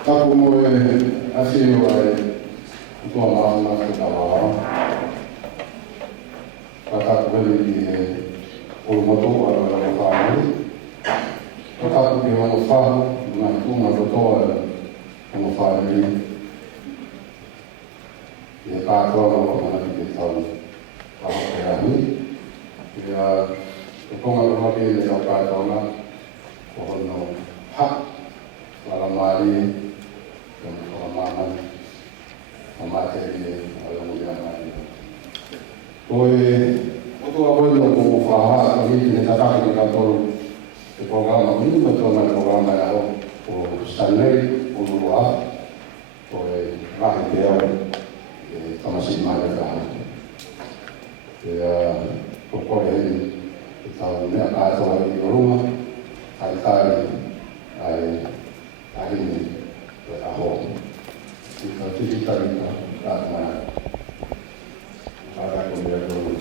Tapu mo asi o tua mama ke tawa. Kata beli o moto ala la faa. Kata ku o faa na ku ma to o faa ni. Ia ka ko o ma ki tau. Ka ka ni. Ia ko ma ke le ka tau na. Ko no ha. Wala mari. Pemahaman materi dalam ujian ini. Untuk apa yang kamu faham ini kita tak di kantor program ini betul program yang Stanley ulua, rakyat dia masih mereka. Ya, pokoknya kita ni ada di rumah, ada ini. Ako, ito Fifita-Lina, na para kumbero.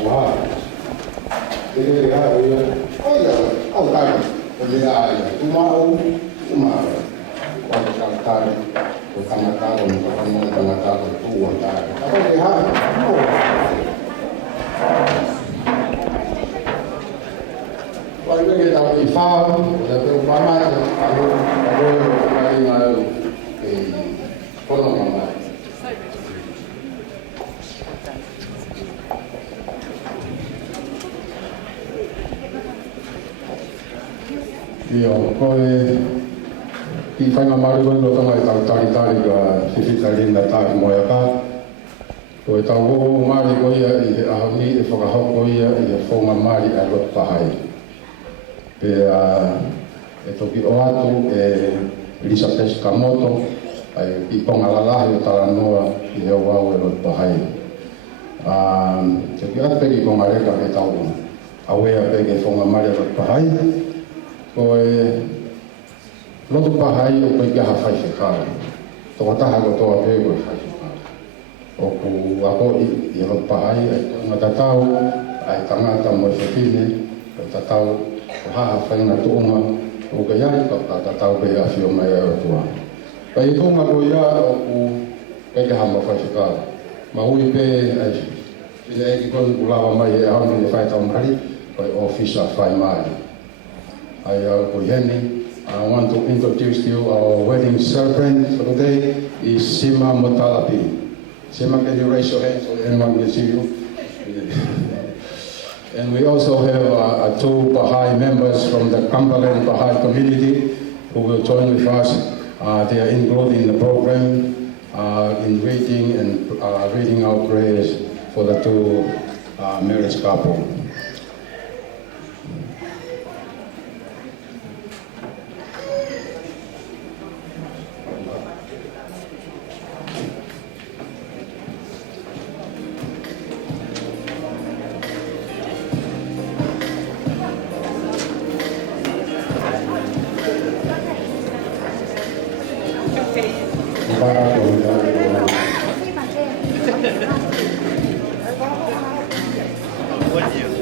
Wow! Ini dia, oh ya, oh tadi, dia umau. Kalau kata, kalau tua tadi. Apa dia? Kalau kita tahu ifam, kita berumpama, kalau kita ngamari kono tama tari ga Fifita-Lina ta moya ka ko tawo mari ko ia I ahoni e foka hoko ia I fonga mari a lot pahai pe e toki o atu Lisa Pescamoto ai I ponga lalahi o talanoa I heo wau e lot pahai te ki atpegi ponga reka ke tau awea pege fonga mari a lot pahai ko lotu pahai o koe kia hawhai whekara. Tō taha ko tōa pēo koe whai whekara. O ku ako I lotu pahai, ai ngā tatau, ai tangata mo whekine, o tatau, o haha whainga tuunga, o ka iai, ka tatau pe a whio mai o tua. Pai tōnga ko ia o ku peke hama whai whekara. Ma hui pē, ai, while eki konu kulawa mai e hauni e whai tau mari, koe ofisa whai mai. Ai au ko heni, I want to introduce to you our wedding celebrant for today is Sima Motalapi. Sima, can you raise your hand so anyone can see you? And we also have two Baha'i members from the Cumberland Baha'i community who will join with us. They are included in the program in reading and reading out prayers for the two marriage couple. What do you?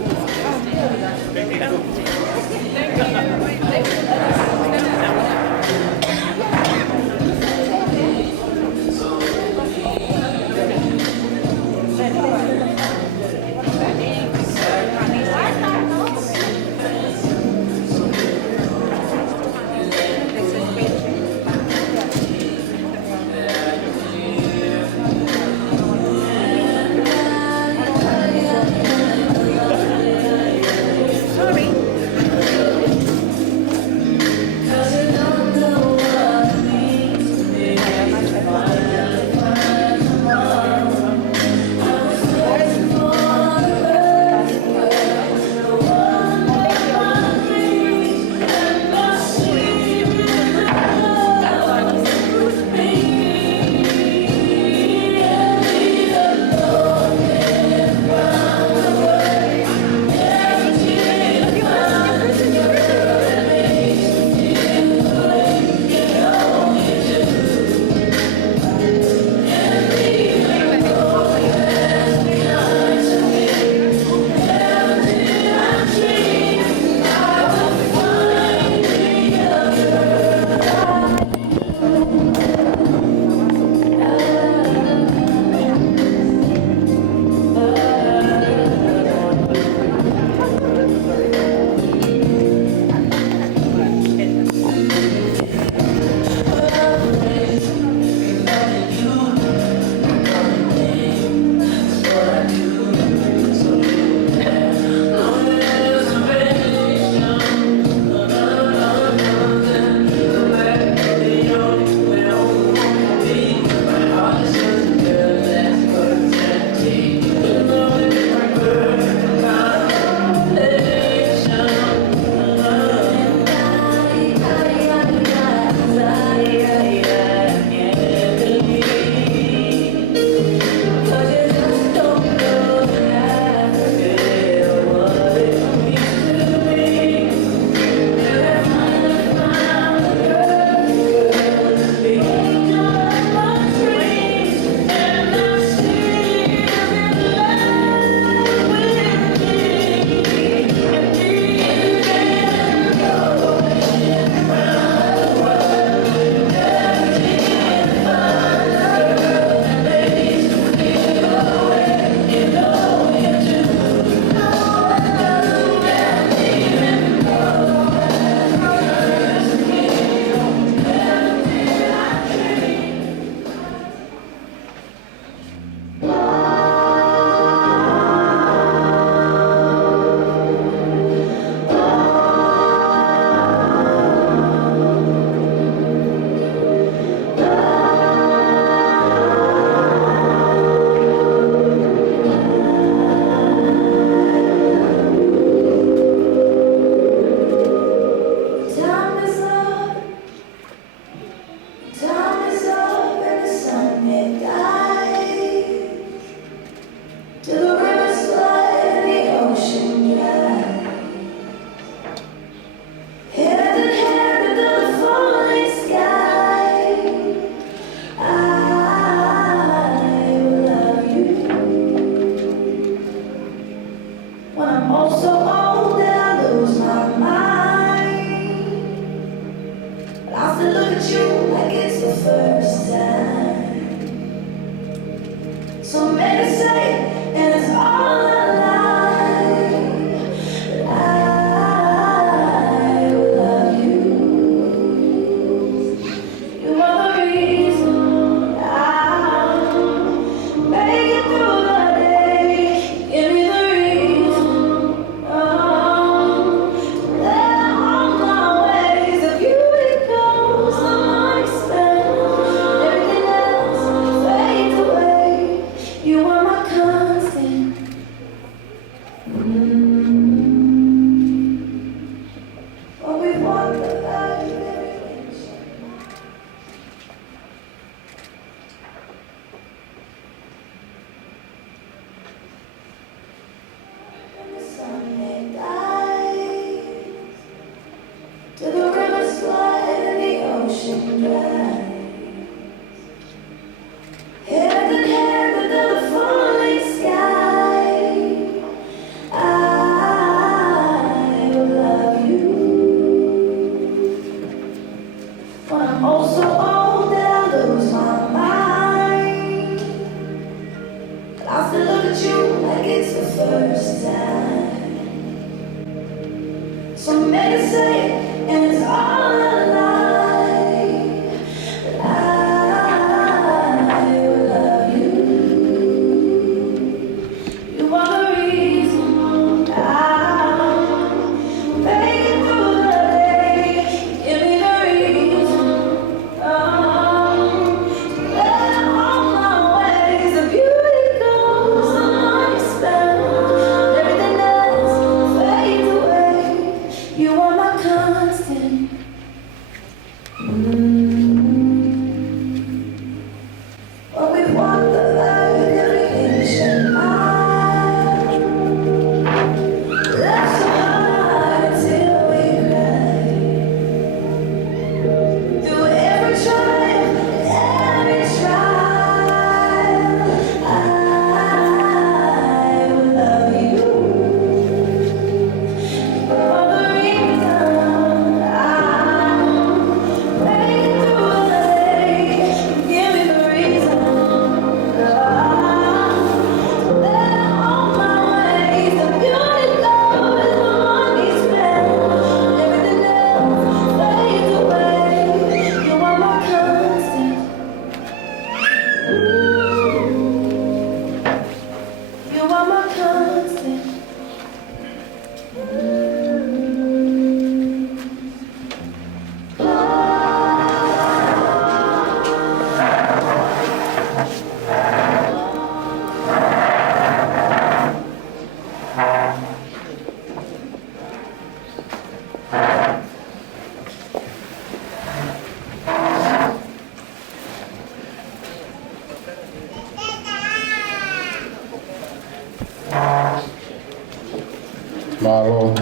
Malo,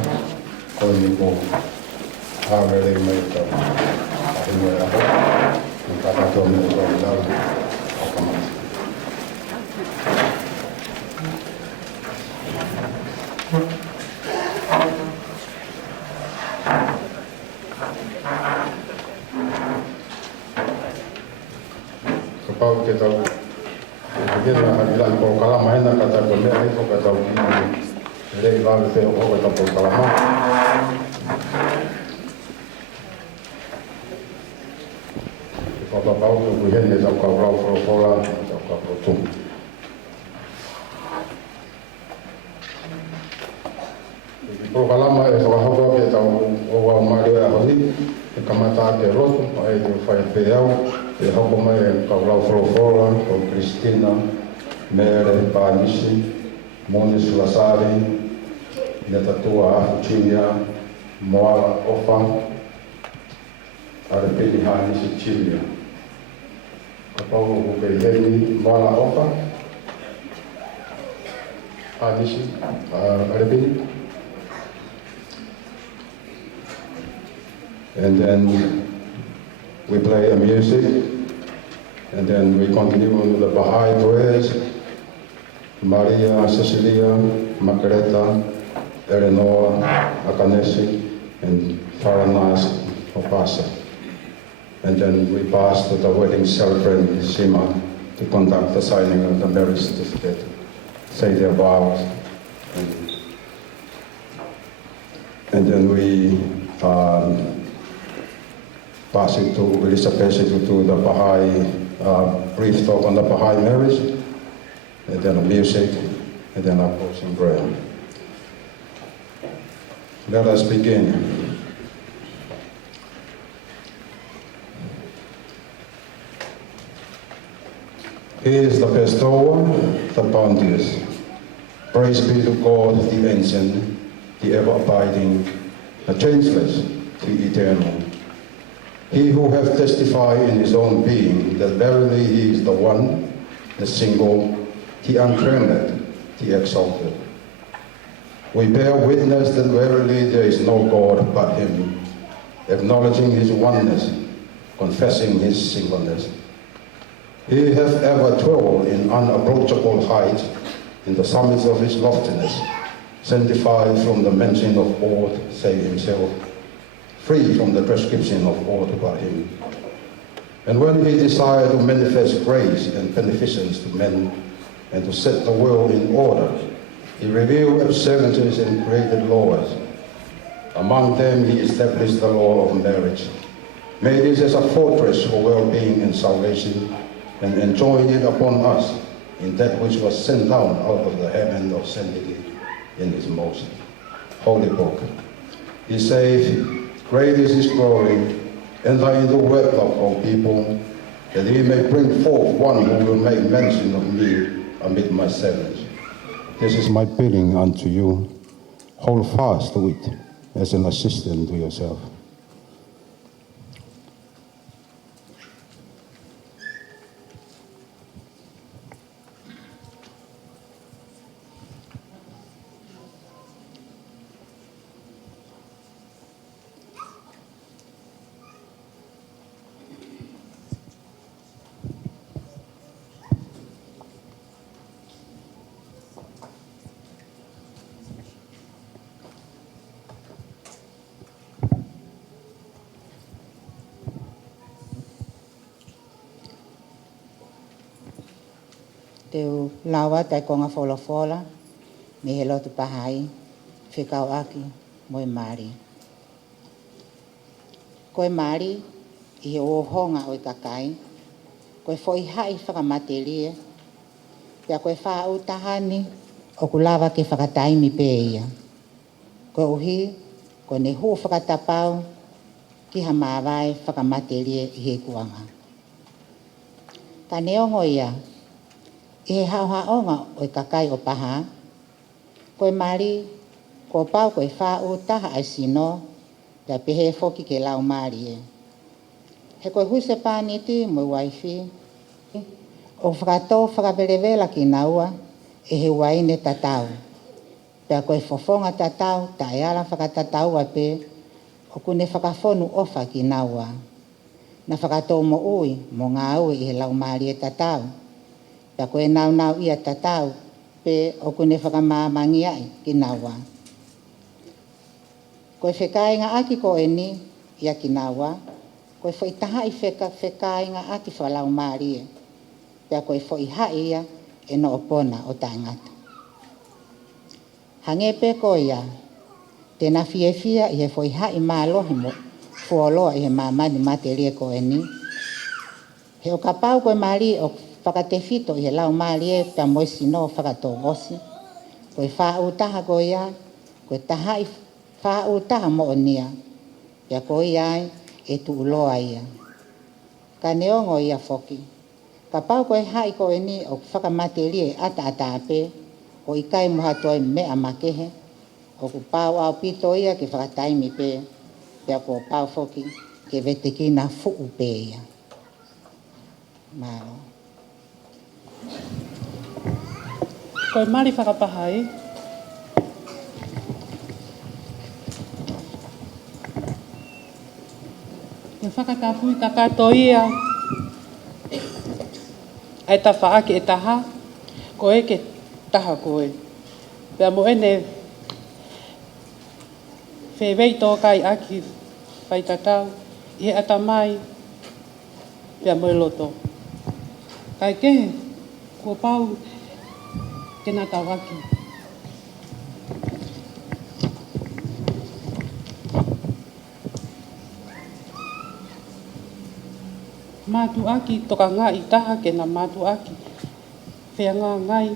koimiku, haaveri meitä, ahimeja, mikä tuomioita on läpi, alkamassa. Kapautti tau, kira ilan ko kalama ennen kata ko me ai ko kata lei va se o ko tau kalama. Ko pau ko henne tau ka Paula tau ka protum. Ko kalama e so ha ko tau o wa mario a hosi e kamata ke rotu ai te fai peau. E hoko mai e Paula, ko Cristina, Mere, Panisi, Monis Lasari, Netatua Afucinia, Moala Ofa, Arepini Hanisi Chilia. Kapau Ukeyeni, Moala Ofa, Hanisi, Arepini. And then we play a music, and then we continue with the Baha'i prayers. Maria, Cecilia, Margareta, Eleanor, Akanesi, and Faranas Opasa. And then we pass to the wedding celebrant, Sima, to conduct the signing of the marriage certificate, say their vows. And then we pass it to, release a passage to the Baha'i, brief talk on the Baha'i marriage, and then the music, and then our closing prayer. Let us begin. He is the bestower, the bounteous. Praise be to God, the ancient, the ever-abiding, the changeless, the eternal. He who hath testified in his own being that verily he is the one, the single, the uncreated, the exalted. We bear witness that verily there is no God but him, acknowledging his oneness, confessing his singleness. He hath ever dwelled in unapproachable height, in the summits of his loftiness, sanctified from the mention of aught save himself, free from the prescription of aught but him. And when he desired to manifest grace and beneficence to men, and to set the world in order, he revealed observances and created laws. Among them, he established the law of marriage, made it as a fortress for well-being and salvation, and enjoined it upon us in that which was sent down out of the heaven of sanctity in his most holy book. He says, great is his glory, enter into wedlock, O people, that he may bring forth one who will make mention of me amid my servants. This is my bidding unto you. Hold fast to it as an assistant to yourself. Teu lawa tai konga fola me he lotu pahai, whikau aki, Moimoi. Koe Māori, i he ohonga o i kakai, koe foi hai whakamatelie, pia koe wha au tahani, o kulawa ke whakataimi pe ia. Koe uhi, koe ne hu whakatapau, ki ha mawai whakamatelie i he kuanga. Ka neongo ia, i he hauhaonga o i kakai o paha, koe Māori, ko pau koe wha au taha ai sino, pia pehe foki ke lau Māori e. He koe huse pāniti mo waifi, o whakatou whakapelewela ki naua, e he waine tatau. Pea koe fofonga tatau, ta e ala whakatatau a pe, o kune whakafonu ofa ki naua. Na whakatou mo ui, mo ngā ui i he lau Māori e tatau. Pea koe nau ia tatau, pe o kune whakamāmangi ai ki naua. Koe whekai ngā aki ko e ni, ia ki naua, koe fo i taha i whekai ngā aki whalau Māori e. Pea koe fo i hai ia e no opona o tangata. Hange pe ko ia, tēnā fia i he fo i hai mā lohi mo, fuoloa i he māmani mate lia ko e ni. He o kapau koe Māori o whakatewhito i he lau Māori e pia moisi no whakatō osi. Koe wha utaha ko ia, koe taha i wha utaha mo o nia. Pia ko ia e tu uloa ia. Ka neongo ia foki. Ka pau koe hai ko e ni o whakamate lia ata ape, o i kai muhatoi mea makehe, o ku pau au pito ia ke whakataimi pe, pia ko pau foki ke vetekina fuu pe ia. Mālo. Koe Māori whakapahai. Koe whakatapui takato ia. Ai ta whaake e taha. Koe ke taha koe. Pea mo ene whewei tō kai aki whaitatau. I he atamai. Pea mo e loto. Kai kehe. Ko pau. Tēnā tawaki. Mātu aki toka ngā i taha ke nā mātu aki. Whea ngā ngai.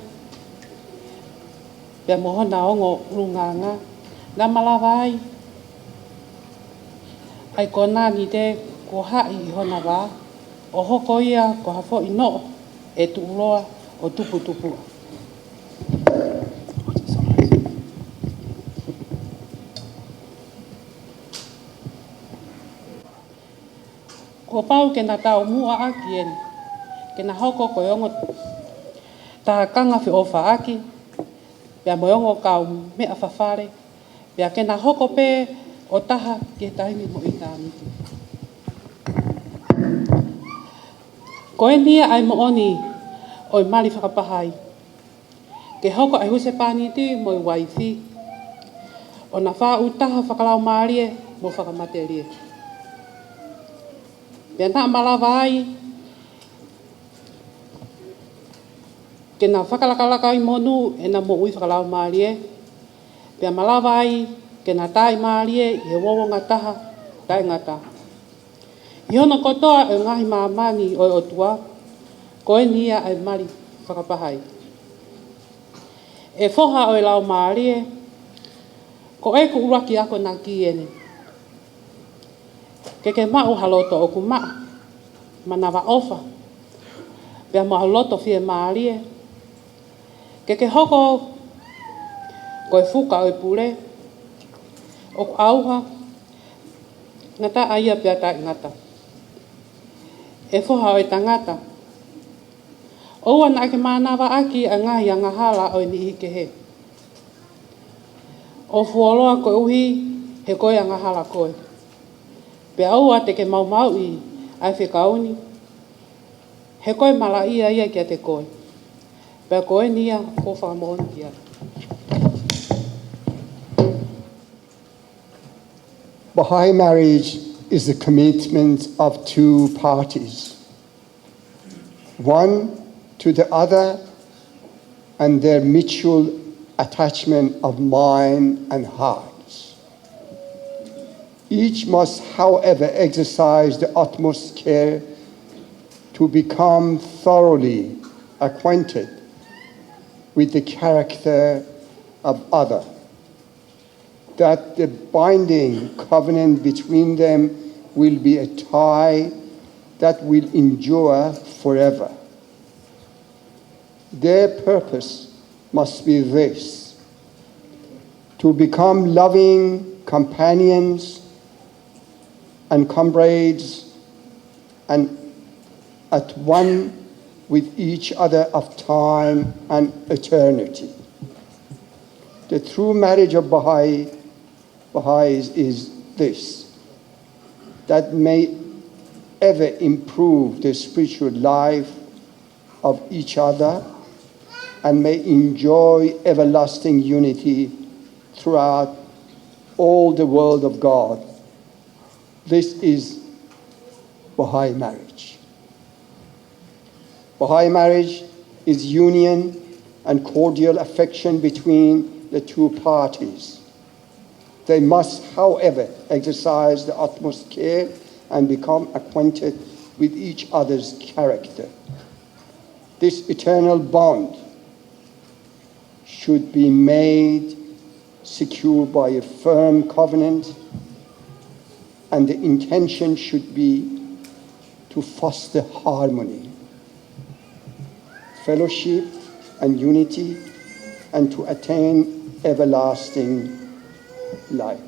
Pea mohona ongo runga ngā. Ngā malawa ai. Ai ko nāni te ko hai i hona wā. O hoko ia ko hafo i no e tu uloa o tupu. Ko pau ke nā tau mua aki en, ke nā hoko koe ongo tā kanga whi ofa aki, pia mo ongo kau mea whawhare, pia ke nā hoko pē o taha ke taimi mo i tā miti. Ko e nia ai mo oni o i Māori whakapahai, ke hoko ai huse pāniti mo i waifi, o nā whā utaha whakalau Māori e mo whakamate rie. Pea nā malawa ai, ke nā whakalakalaka i monu e nā mo ui whakalau Māori e. Pea malawa ai, ke nā tai mārie i he wawonga taha tai ngata. I hono kotoa e ngahi māmani o o tua, ko e nia ai mari whakapahai. E whoha o e lau mārie, ko e ku uraki ako nā ki ene. Ke mau haloto o ku maa, manawa ofa, pia mo haloto fie mārie, ke hoko ko e fuka o e pure, o ku auha, ngata aia pia tai ngata. E whoha o e tangata. Oua na ke manawa aki a ngahi a ngahala o ni ike he. O fuoloa ko uhi he koe a ngahala koe. Pea oua te ke mau i ai whikauni. He koe mala ia kia te koe. Pea koe nia ko whakamohoni kia. Baha'i marriage is the commitment of two parties, one to the other, and their mutual attachment of mind and hearts. Each must, however, exercise the utmost care to become thoroughly acquainted with the character of other, that the binding covenant between them will be a tie that will endure forever. Their purpose must be this: to become loving companions and comrades and at one with each other of time and eternity. The true marriage of Baha'is is this, that may ever improve the spiritual life of each other and may enjoy everlasting unity throughout all the world of God. This is Baha'i marriage. Baha'i marriage is union and cordial affection between the two parties. They must, however, exercise the utmost care and become acquainted with each other's character. This eternal bond should be made secure by a firm covenant, and the intention should be to foster harmony, fellowship, and unity, and to attain everlasting life.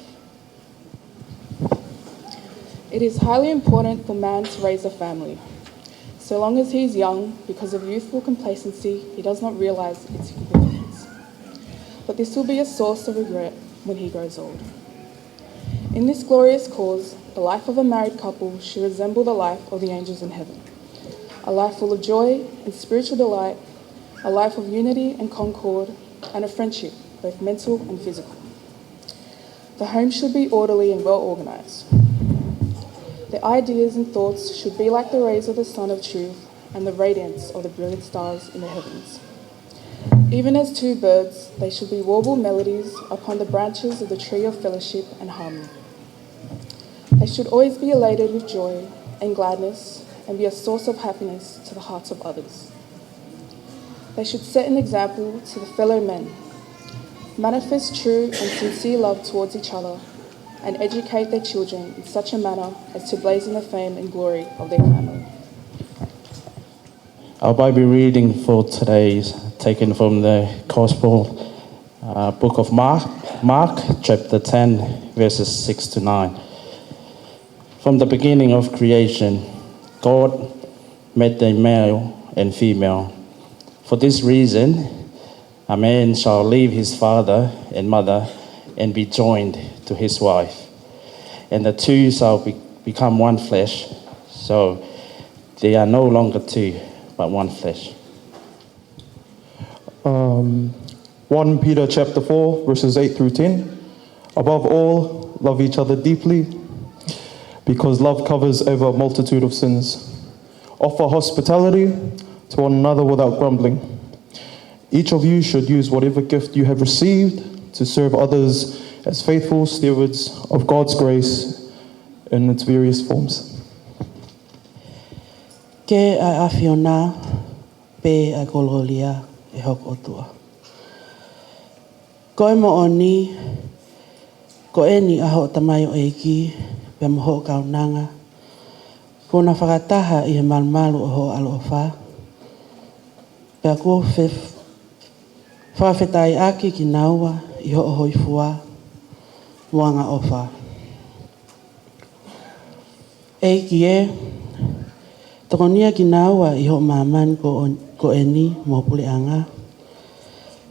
It is highly important for man to raise a family. So long as he is young, because of youthful complacency, he does not realize its significance. But this will be a source of regret when he grows old. In this glorious cause, the life of a married couple should resemble the life of the angels in heaven. A life full of joy and spiritual delight, a life of unity and concord, and a friendship, both mental and physical. The home should be orderly and well organized. The ideas and thoughts should be like the rays of the sun of truth and the radiance of the brilliant stars in the heavens. Even as two birds, they should be warble melodies upon the branches of the tree of fellowship and harmony. They should always be elated with joy and gladness and be a source of happiness to the hearts of others. They should set an example to the fellow men, manifest true and sincere love towards each other, and educate their children in such a manner as to blazon the fame and glory of their family. Our Bible reading for today is taken from the Gospel book of Mark, chapter 10, verses 6 to 9. From the beginning of creation, God made them male and female. For this reason, a man shall leave his father and mother and be joined to his wife, and the two shall become one flesh. So they are no longer two, but one flesh. 1 Peter chapter 4, verses 8 through 10. Above all, love each other deeply, because love covers over a multitude of sins. Offer hospitality to one another without grumbling. Each of you should use whatever gift you have received to serve others as faithful stewards of God's grace in its various forms. Ke a awhiona, pe a kololia e hoko tua. Ko e mo oni, ko e ni aho tamai o eiki, pe moho kaunanga, ko na whakataha i he malmalu o ho alo o wha, pe a ko whawhetai aki ki naua i ho o hoi fua, moanga o wha. Eiki e, tokonia ki naua i ho maman ko e ni mo puleanga.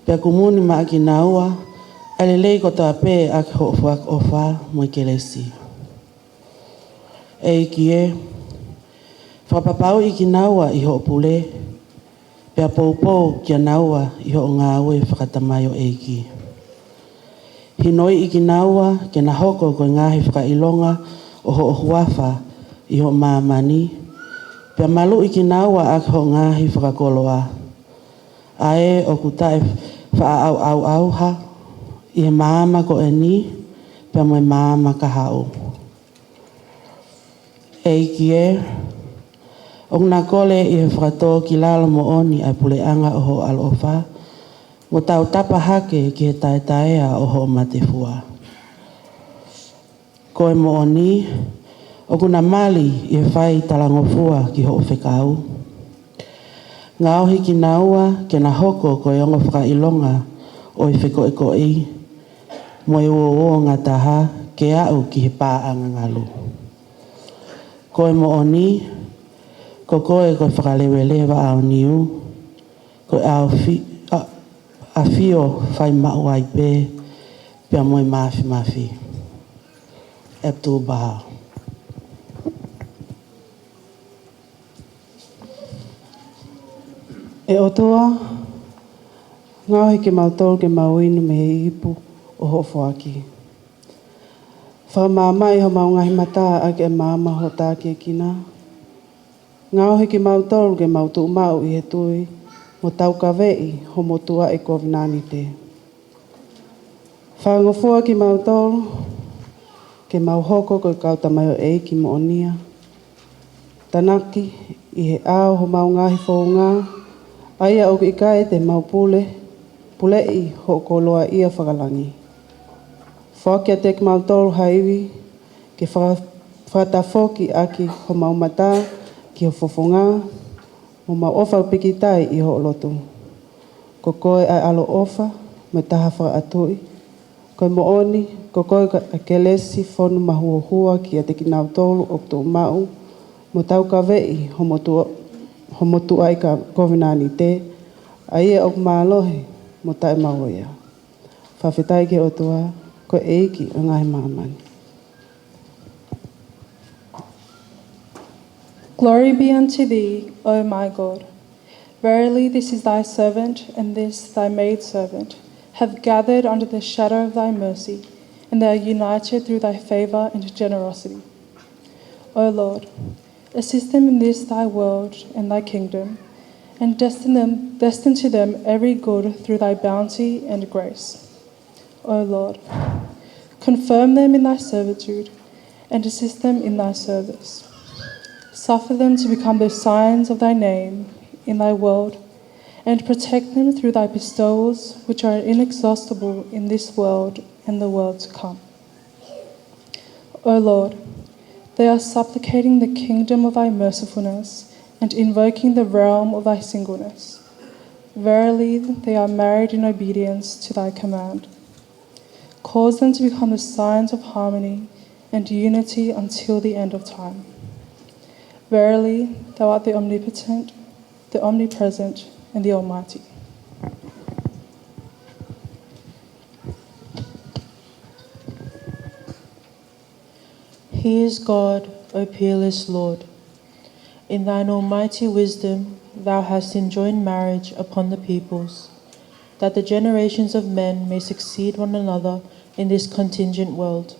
Pea kumuni maa ki naua, alelei ko toa pe aki ho fuak o wha mo i kelesi. Eiki e, whapapau i ki naua i ho pule, pea poupou ki naua i ho ngā ue whakatamai o eiki. Hinoi i ki naua ke na hoko ko ngahi whakailonga o ho huafa i ho mamani, pea malu i ki naua ak ho ngahi whakakoloa. Ae o kutai wha ha i he maama ko e ni, pea moe maama ka hao. Eiki e, o ngā kole i he whakatoa ki lalo mo oni ai puleanga o ho alo o wha, mo tau tapa hake ki he taetaea o ho matefua. Ko e mo oni, o kuna mali i he whai talangofua ki ho whekau. Ngā ohi ki naua ke na hoko ko e ongo whakailonga o i wheko e ko i, mo e uo ngā taha ke au ki he pāanga ngalu. Ko e mo oni, ko koe ko whakalewelewa au niu, ko e au a fio whai mau ai pē, pia moe mafi. E tū baha. E otoa, ngāhi ke mautoro ke mauinu me he ipu o ho whaaki. Whamamai ho maungahi mata a ke māma ho tā ke kina. Ngāhi ke mautoro ke mautu mau i he tui, mo tau ka vei ho motua e kovinani te. Whangofua ki mautoro, ke mauhoko ko kautamai o eiki mo onia. Tanaki i he ao ho maungahi whaunga, aia o ki kai te maupule, pulei ho koloa ia whakalangi. Whakia te ki mautoro haiwi, ke whatafoki aki ho maumata ki ho fofonga, mo mau ofa pikitai i ho lotu. Ko koe ai alo ofa, me taha whaatui. Koe mo oni, ko koe a kelesi whonu mahuahua ki a te ki nautoro o kutu mau, mo tau ka vei ho motu ai ka kovinani te, a ia o kumalohe mo tae mauia. Whawhetai ke otua, ko eiki o ngai mamani. Glory be unto thee, O my God. Verily this is thy servant, and this thy maidservant, have gathered under the shadow of thy mercy, and they are united through thy favour and generosity. O Lord, assist them in this thy world and thy kingdom, and destine to them every good through thy bounty and grace. O Lord, confirm them in thy servitude, and assist them in thy service. Suffer them to become the signs of thy name in thy world, and protect them through thy bestowals, which are inexhaustible in this world and the world to come. O Lord, they are supplicating the kingdom of thy mercifulness and invoking the realm of thy singleness. Verily, they are married in obedience to thy command. Cause them to become the signs of harmony and unity until the end of time. Verily, thou art the omnipotent, the omnipresent, and the almighty. He is God, O peerless Lord. In thine almighty wisdom thou hast enjoined marriage upon the peoples, that the generations of men may succeed one another in this contingent world,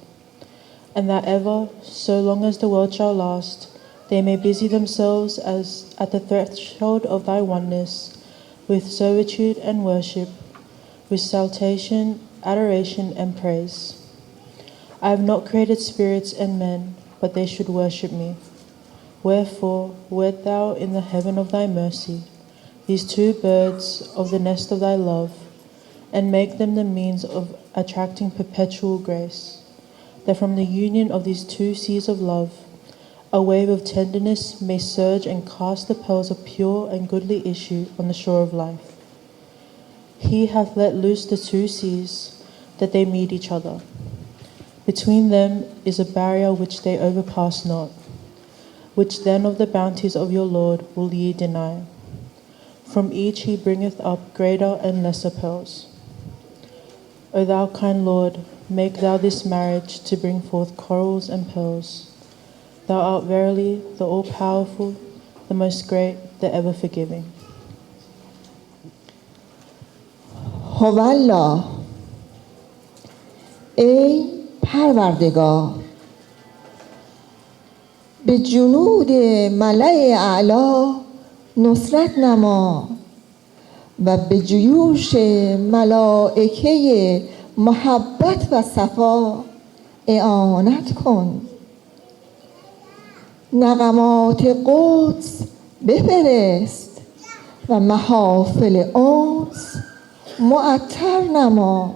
and that ever, so long as the world shall last, they may busy themselves as at the threshold of thy oneness, with servitude and worship, with salutation, adoration, and praise. I have not created spirits and men, but they should worship me. Wherefore, wert thou in the heaven of thy mercy, these two birds of the nest of thy love, and make them the means of attracting perpetual grace, that from the union of these two seas of love, a wave of tenderness may surge and cast the pearls of pure and goodly issue on the shore of life. He hath let loose the two seas, that they meet each other. Between them is a barrier which they overpass not. Which then of the bounties of your Lord will ye deny? From each he bringeth up greater and lesser pearls. O thou kind Lord, make thou this marriage to bring forth corals and pearls. Thou art verily the all-powerful, the most great, the ever-forgiving. هوالله ای پروردگار به جنود ملأ اعلی نصرت نما و به جیوش ملائکه محبت و صفا اعانت کن. نغمات قدس بفرست و محافل انس معطر نما.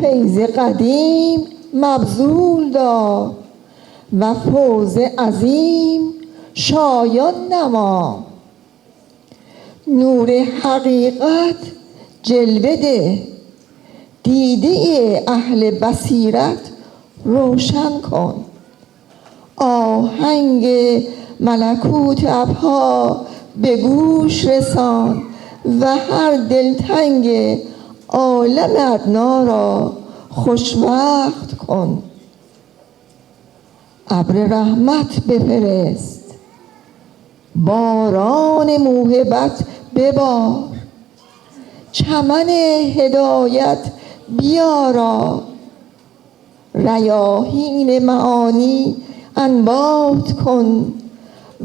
فیض قدیم مبذول دار و فوز عظیم شایان نما. نور حقیقت جلوه ده، دیده اهل بصیرت روشن کن. آهنگ ملکوت ابها به گوش رسان و هر دلتنگ عالم ادنا را خوشوقت کن. ابر رحمت بفرست، باران موهبت ببار. چمن هدایت بیارا، ریاحین معانی انبات کن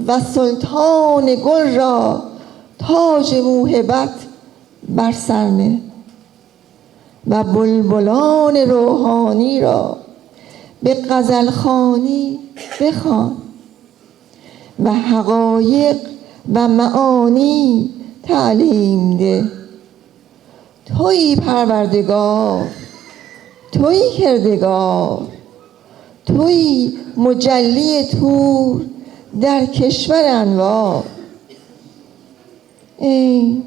و سلطان گل را تاج موهبت بر سر نه و بلبلان روحانی را به غزلخوانی بخوان و حقایق و معانی تعلیم ده. تویی پروردگار، تویی کردگار، تویی مجلی طور در کشور انوار. ای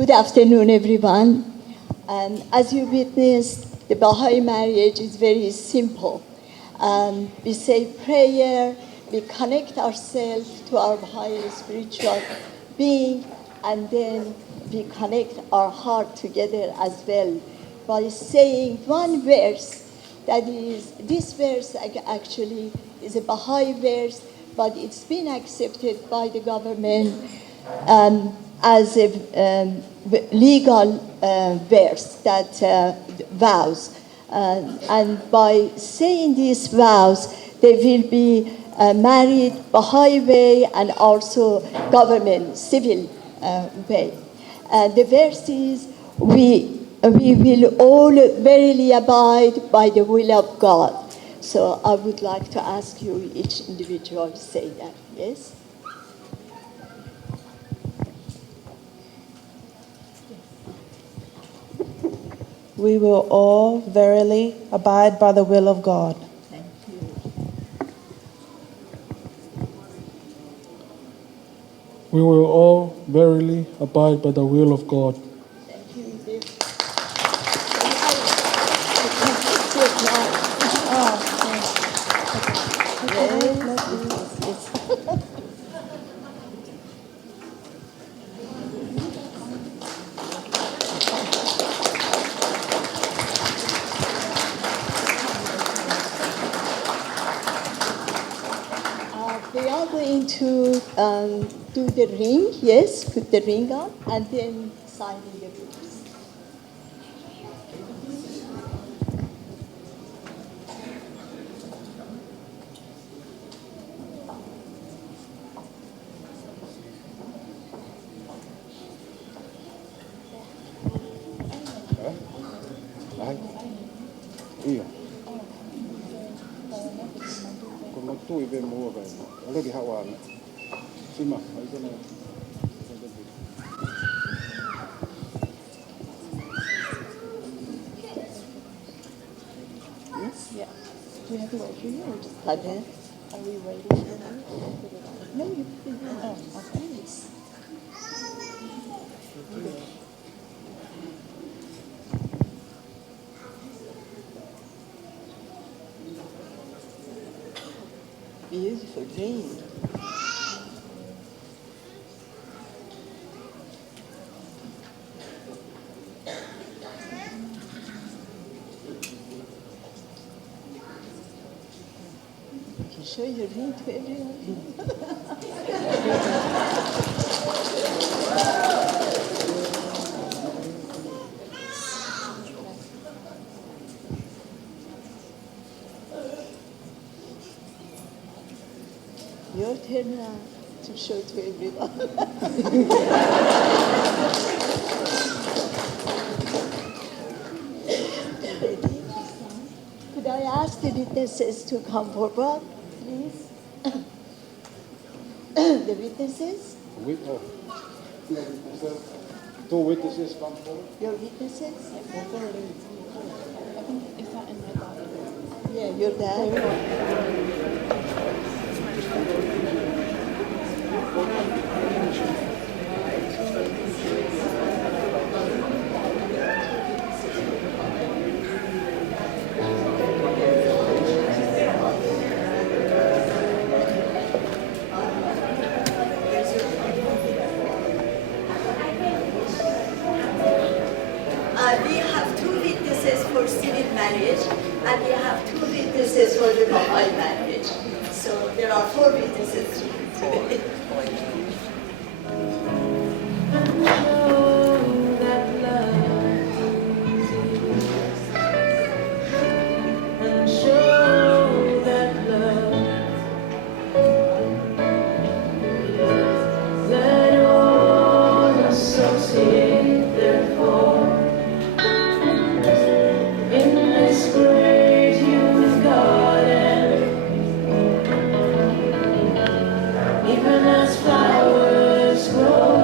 Good afternoon, everyone. As you witnessed, the Baha'i marriage is very simple. We say prayer, we connect ourselves to our higher spiritual being, and then we connect our heart together as well by saying one verse. That is, this verse actually is a Baha'i verse, but it's been accepted by the government as a legal verse that vows. And by saying these vows, they will be married Baha'i way and also government, civil way. The verse is, we will all verily abide by the will of God. So I would like to ask you, each individual, to say that, yes? We will all verily abide by the will of God. Thank you. We will all verily abide by the will of God. Thank you. They are going to do the ring, yes, put the ring on, and then signing the books. Iya. Kung magtuwi ba mo ba? Ano gihawan? Sima, ay ko na. Yes, yeah. Do you have to wait for you or just plug in? Are we waiting for you? No, you put it on. Oh, okay. Yes. Beautiful ring. You can show your ring to everyone. Your turn now to show to everyone. Could I ask the witnesses to come forward, please? The witnesses? Two witnesses come forward. Your witnesses? Yeah, your dad. We have two witnesses for civil marriage, and we have two witnesses for the Baha'i marriage. So there are four witnesses today. Even as flowers grow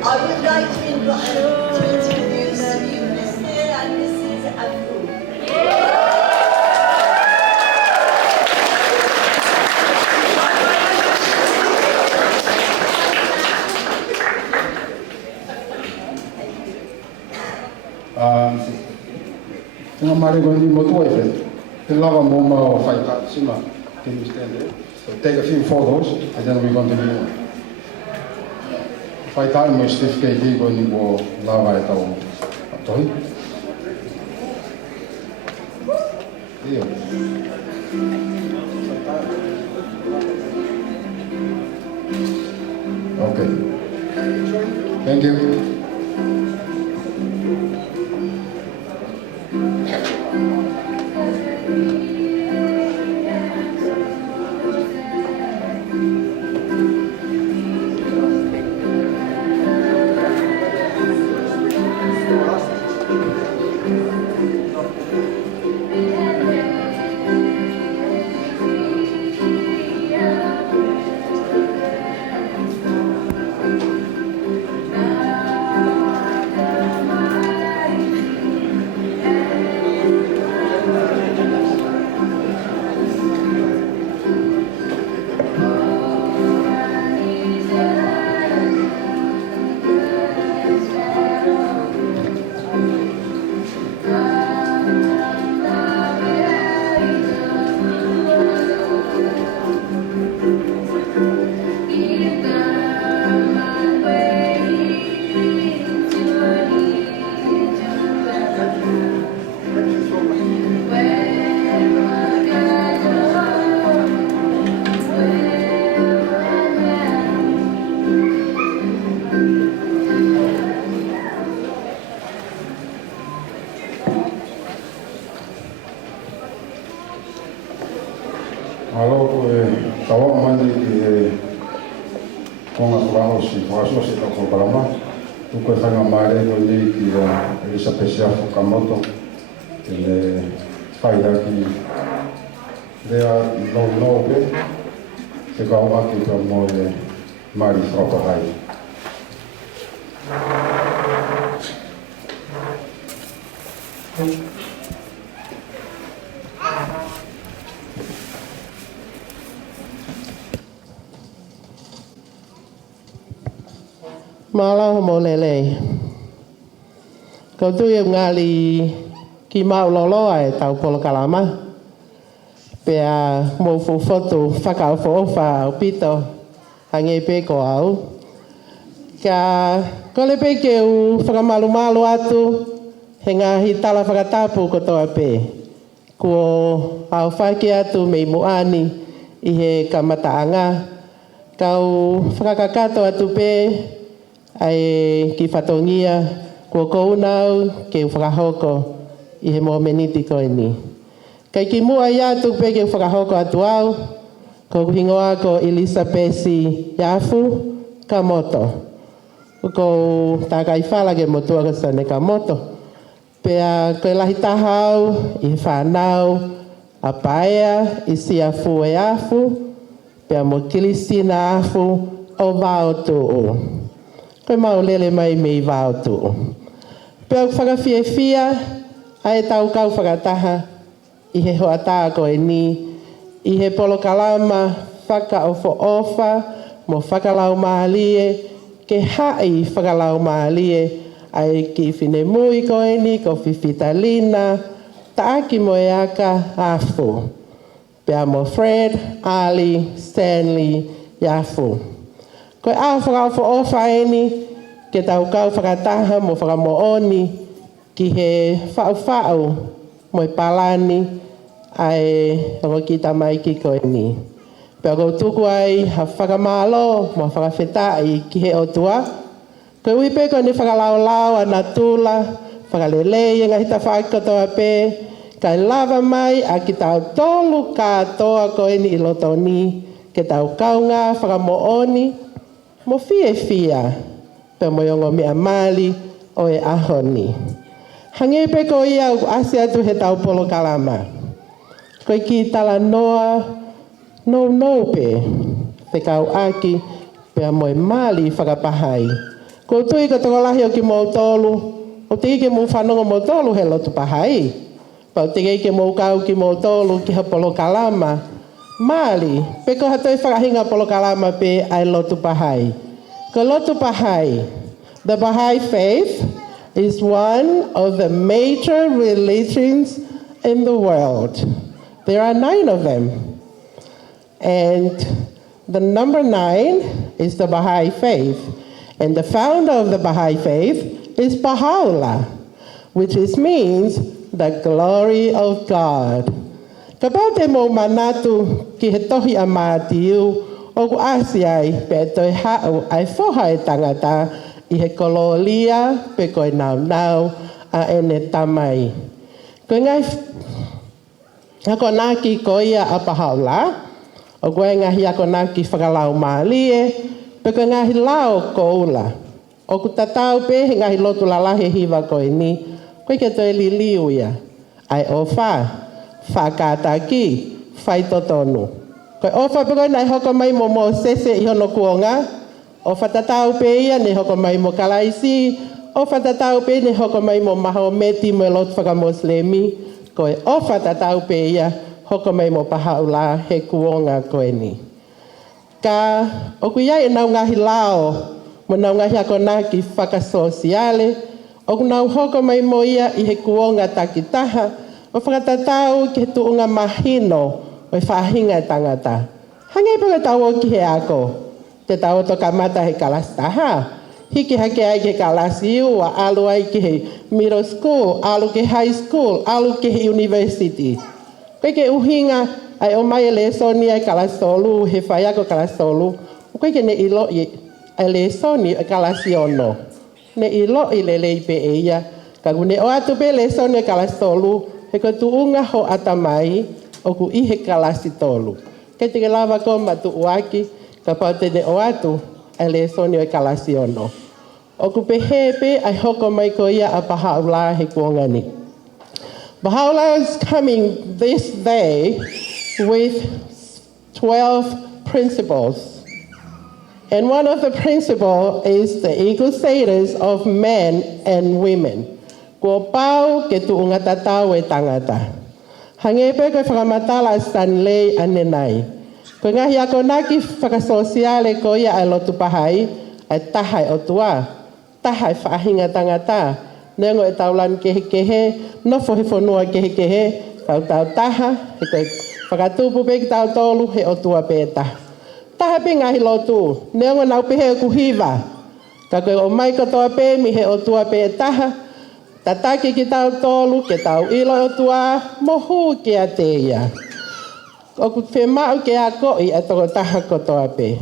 I would like to introduce you Mr. and Mrs. Abu. Nga mare ko ni motu ai fe. Te lava mo ma faita sima. Can you stand there? So take a few photos and then we continue. Faita mo stiff ke di ko ni bo lava eta o. Toi. Io. Okay. Thank you. Alo ko tawa mani ki konga trabajo si faso si to programa tu ko fanga mare ko ni ki esa pesia fukamoto le faida ki dea no be se ka wa ki to mo le mari froko hai Malang mo lele. Kau tu yang ngali ki mau lolo ai tau polo kalama. Pea mo fu foto fakau fo fa pito hange pe ko au. Ka kole pe ke u fakamalu malu atu henga hitala fakatapu ko to ape. Ko au whake atu mei moani I he kamataanga. Kau whakakato atu pe ai ki whatongia kua kounau ke whakahoko I he momeniti koe ni. Kai ki mua I atu pe ke whakahoko atu au, ko hingoa ko Elizabeth Yafu ka moto. Ko takai whala ke motua ka sane ka moto. Pea koe lahi tahau I whanau a paea I si afu e afu, pea mo kilisina afu o vao tu'u. Koe mau lele mai mei vao tu'u. Pea whakawhiewhia, ai tau kau whakataha I he hoata koe ni, I he polo kalama whaka ofo ofa, mo whakalau maalie, ke hai whakalau maalie, ai ki whine mui koe ni, ko Fifita-Lina, taaki mo e aka afu. Pea mo Fred, Ali, Stanley, Yafu. Koe a whakaofo ofa e ni, ke tau kau whakataha mo whakamooni, ki he whau mo I palani, ai ako kita mai ki koe ni. Pea ko tuku ai ha whakamalo mo whakawhetai ki he otua. Koe uipe ko ni whakalao ana tula, whakalelei ngahi ta whakatoa pe, kai lava mai a ki tau tolu katoa koe ni I loto ni, ke tau kaunga whakamooni, mo fia, pe mo yongo mea mali o e ahoni. Hangepe ko ia asia tu he tau polo kalama. Koe ki tala noa, no pe, te kau aki, pea mo e mali whakapahai. Ko tui ka tokolahi o ki mou tolu, o te ike mou whanonga mou tolu he lotu pahai. Pau te ike mou kau ki mou tolu ki ha polo kalama. Mali, pe ko hatoi whakahinga polo kalama pe ai lotu pahai. Ko lotu pahai, the Baha'i faith is one of the major religions in the world. There are 9 of them. And the number 9 is the Baha'i faith. And the founder of the Baha'i faith is Paula, which means the glory of God. Kapau te mo manatu ki he tohi a mātiu, o ku asiai pe toi hau ai whoha e tangata I he kololia pe koe nau a ene tamai. Koe ngai hako naki ko ia a Paula, o koe ngahi hako naki whakalau maalie, pe koe ngahi lao koula. O ku tatau pe he ngahi lotu lalahe hiwa koe ni, koe ke toi liliu ia. Ai ofa, whakataki, whai totonu. Koe ofa pe koe nai hoko mai mo sese I hono kuonga, o whatatau pe ia ne hoko mai mo kalaisi, o whatatau pe ne hoko mai mo Mahometi mo lot whakamoslemi, koe o whatatau pe ia hoko mai mo pahaula he kuonga koe ni. Ka o ku iai e nau ngahi lao, mo nau ngahi ako naki whakasosiale, o ku nau hoko mai mo ia I he kuonga takitaha, o whakatatau ki he tuunga mahino, o I whahinga tangata. Hange paka tau o ki he ako. Te tau to kamata he kalastaha. Hiki hake ai ke kalasi ua, alu ai ki he middle school, alu ke high school, alu ke he university. Koe ke uhinga ai o mai le soni ai kalastolu, he whaiako kalastolu. Koe ke ne ilo I ai le soni ai kalasi ono. Ne ilo I le leipe eia. Kagu ne o atu pe le soni ai kalastolu, he ko tuunga ho atamai, o ku I he kalasi tolu. Ke te ke lava ko matu uaki, ka pau te ne o atu, ai le soni o kalasi ono. O ku pehepe ai hoko mai ko ia a Pahaula he kuonga ni. Pahaula is coming this day with 12 principles. And one of the principles is the equal status of men and women. Ko pau ke tuunga tatau e tangata. Hangepe ko whakamatala Stanley anenai. Ko ngahi ako naki whakasosiale ko ia ai lotu pahai, ai tahai o tua, tahai whaahinga tangata, nengo e taulan kehe, nofo he whanua kehe, tau taha, he koe whakatupu pe ki tau tolu he o tua pēta. Taha pe ngahi lotu, nengo nau pehe o kuhiva, ka koe o mai katoa pe mi he o tua pētaha, Tataki ki tau tolu, ke tau ilo o tua, mohu ki a te ia. O ku whemau ke a koi a toko taha kotoa pe.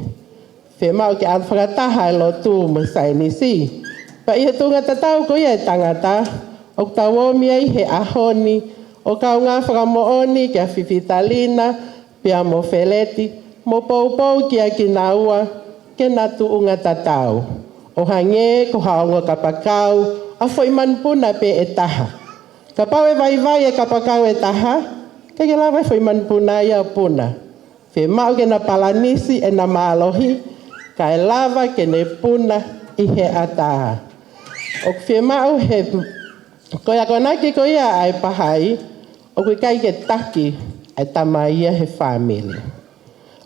Whemau ke a whakataha e lo tū mo sainisi. Pa i he tunga tatau ko ia e tangata, o ku tau omia i he ahoni, o kau ngā whakamooni ki a Fifita-Lina, pia mo Feleti, mo poupou ki a ki naua, ke natu unga tatau. O hange ko haongo kapakau, a foi manpuna pe e taha. Ka pau e vai e kapakau e taha, ka ke lawa foi manpuna ia puna. Whemau ke na palanisi e na maalohi, ka e lava ke ne puna i he ataha. O whemau he koia konaki ko ia ai pahai, o kui kai ke taki ai tamaia he family.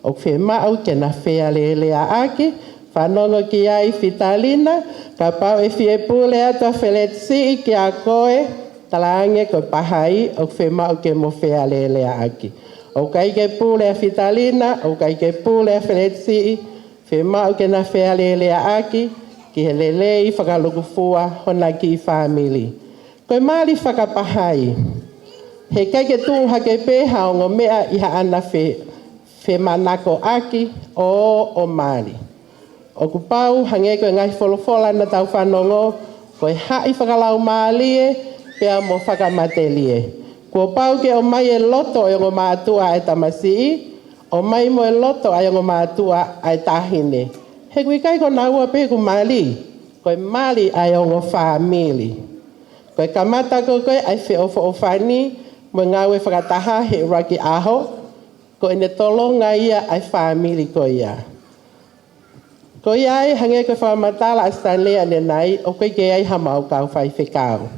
O whemau ke na whea lelea aki, whanongo ki ai Fifita-Lina, ka pau e fie pule ato Feletsi ki a koe, talaange ko pahai, o whemau ke mo whea lelea aki. O kai ke pule a Fifita-Lina, o kai ke pule a Feletsi, whemau ke na whea lelea aki, ki he lelei whakalukufua hona ki family. Koe maali whakapahai. He kai ke tūha ke pēha o ngō mea iha ana whe manako aki o maali. O ku pau hange koe ngai wholofola na tau whanongo, koe hai whakalau maalie, pea mo whakamatelie. Kua pau ke o mai e loto e ngō mātua e tamasii, o mai mo e loto e ngō mātua e tahine. He kui kai ko naua pe ku maali, koe maali ai o ngō whaamili. Koe kamata ko koe ai whi ofo o whani, mo ngāwe whakataha he raki aho, ko ene tolonga ia ai whaamili ko ia. Ko ia ai hange koe whamatala a Stanley ane nai, o koe ke ai hamau kau whai whekau.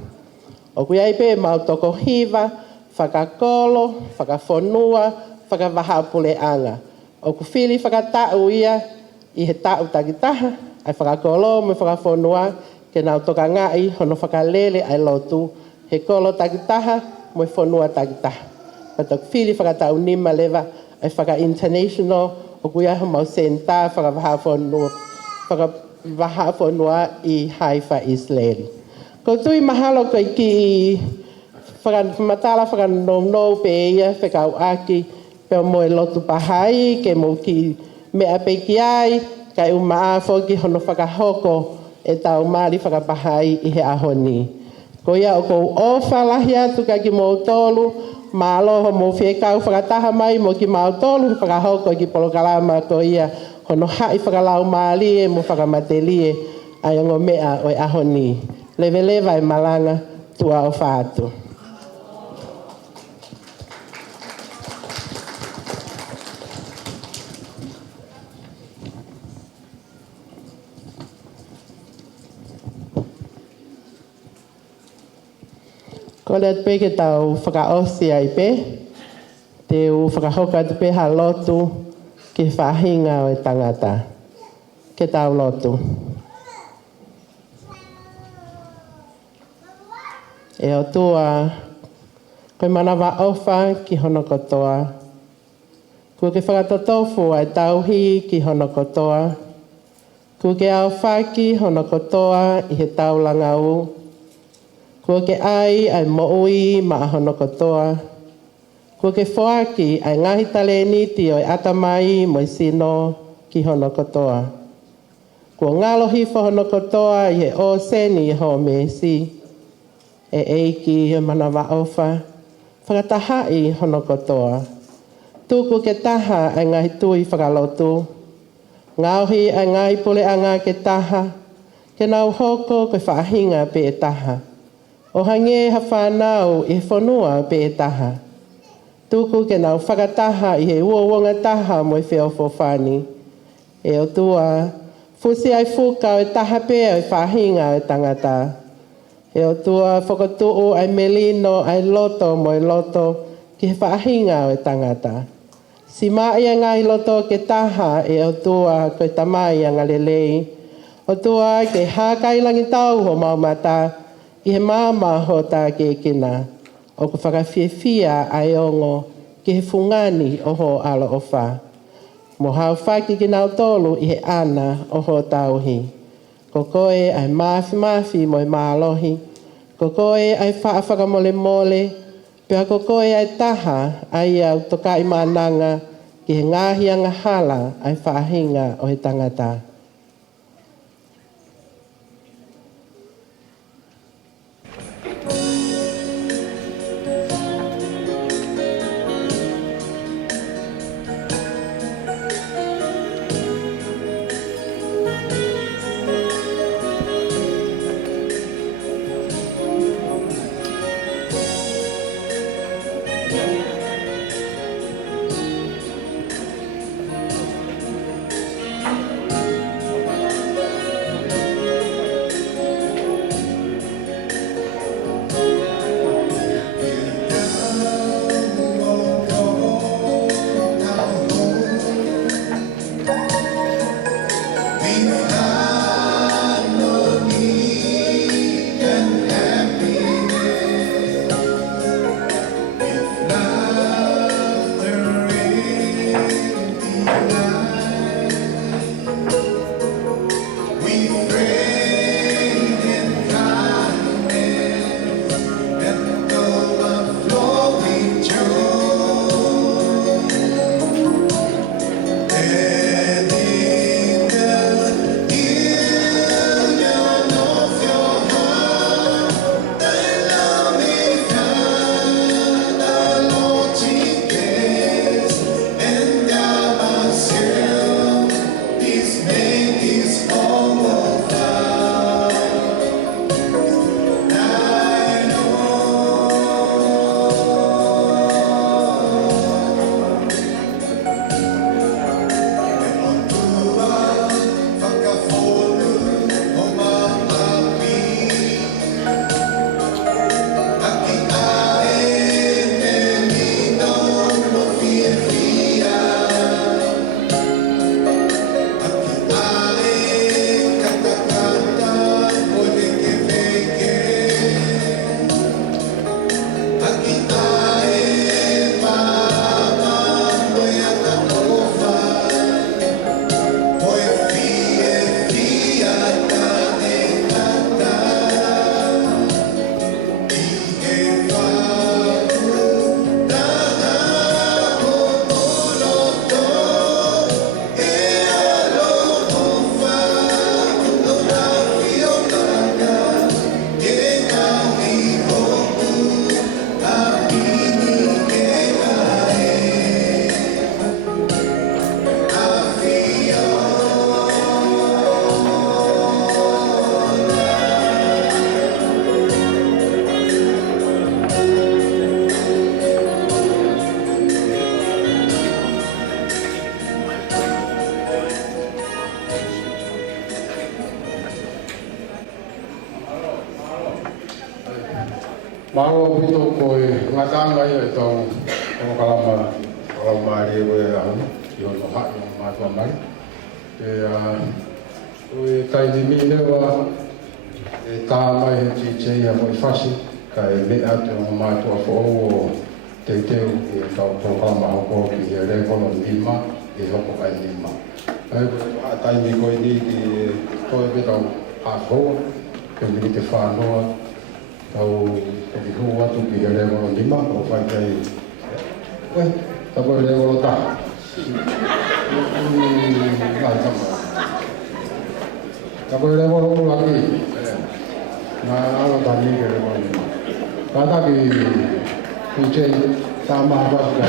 O koe ai pe mau toko hiva, whakakolo, whakafonua, whakawahapule anga. O ku whili whakatau ia, i he tau takitaha, ai whakakolo me whakafonua, ke nau toka ngai hono whakalele ai lotu, he kolo takitaha, mo whanua takitaha. Pato whili whakatau nima lewa, ai whaka-international, o kuia mau senta whakawahafonua i Haifa, Israeli. Ko tui mahalo koe ki whakamatala whakanomnou pe ia, whekau aki, pe mo e lotu pahai, ke mo ki mea pe ki ai, kai uma afo ki hono whakahoko, e tau maari whakapahai i he ahoni. Ko ia o kou ofa lahi atu ka ki mou tolu, maaloho mo whekau whakataha mai mo ki mau tolu, whakahoko ki polokalama ko ia, hono hai whakalau maali e mo whakamatelie, ai o mea o e ahoni. Lewa e malanga tua o whātu. Ko le atu pe ke tau whakaosi ai pe, te u whakahoka atu pe ha lotu ke whahinga o e tangata. Ke tau lotu. E o tua, koe manawa ofa ki hono kotoa. Kua ke whakatotofu ai tauhi ki hono kotoa. Kua ke au whaki hono kotoa i he taulanga u. Kua ke ai moui ma hono kotoa. Kua ke whoaki ai ngahi tale niti o e atamai mo i sino ki hono kotoa. Kua ngalohi hono kotoa i he o seni i ho mesi. E eiki e manawa ofa. Whakatahai hono kotoa. Tuku ke taha ai ngahi tui whakalotu. Ngauhi ai ngahi pule anga ke taha. Ke nau hoko ke whaahinga pe e taha. O hange ha whanau i whanua pe e taha. Tuku ke nau whakataha i he uawanga taha mo i whiofo whani. E o tua, fusi ai fuka o e taha pe o i whahinga o e tangata. E o tua whakatuu ai melino ai loto mo i loto ki he whahinga o e tangata. Si mai a ngai loto ke taha e o tua koe tamai a ngalelei. O tua ke hākai langi tau ho maumata i he māma ho tā ke kina. O ku whakawhiawhia ai ongo ki he fungani o ho alo o wha. Mo hau whaki ki nau tolu i he ana o ho tauhi. Ko koe ai mafi mo i mālohi. Ko koe ai whakamole mole, pia ko koe ai taha ai au toka i mananga ki he ngāhianga hala ai whaahinga o he tangata. Malo pito ko ngatanga i tong kalama ri we au yo no ha no ma to mai we tai di mi ne wa ta mai chi che ya mo fasi kai me atu ma to fo te te e ka kalama ko ki re ko no lima e ho ko ai lima ai tai mi ko ni ki to be to a fo ke mi te fa no tau ke hu wa tu ki re mo lima o fa kai we ta ko re mo ta ai ta ma ta ko re mo la ki na ala ta ni ke re mo ta ta ki che ta ma ba ka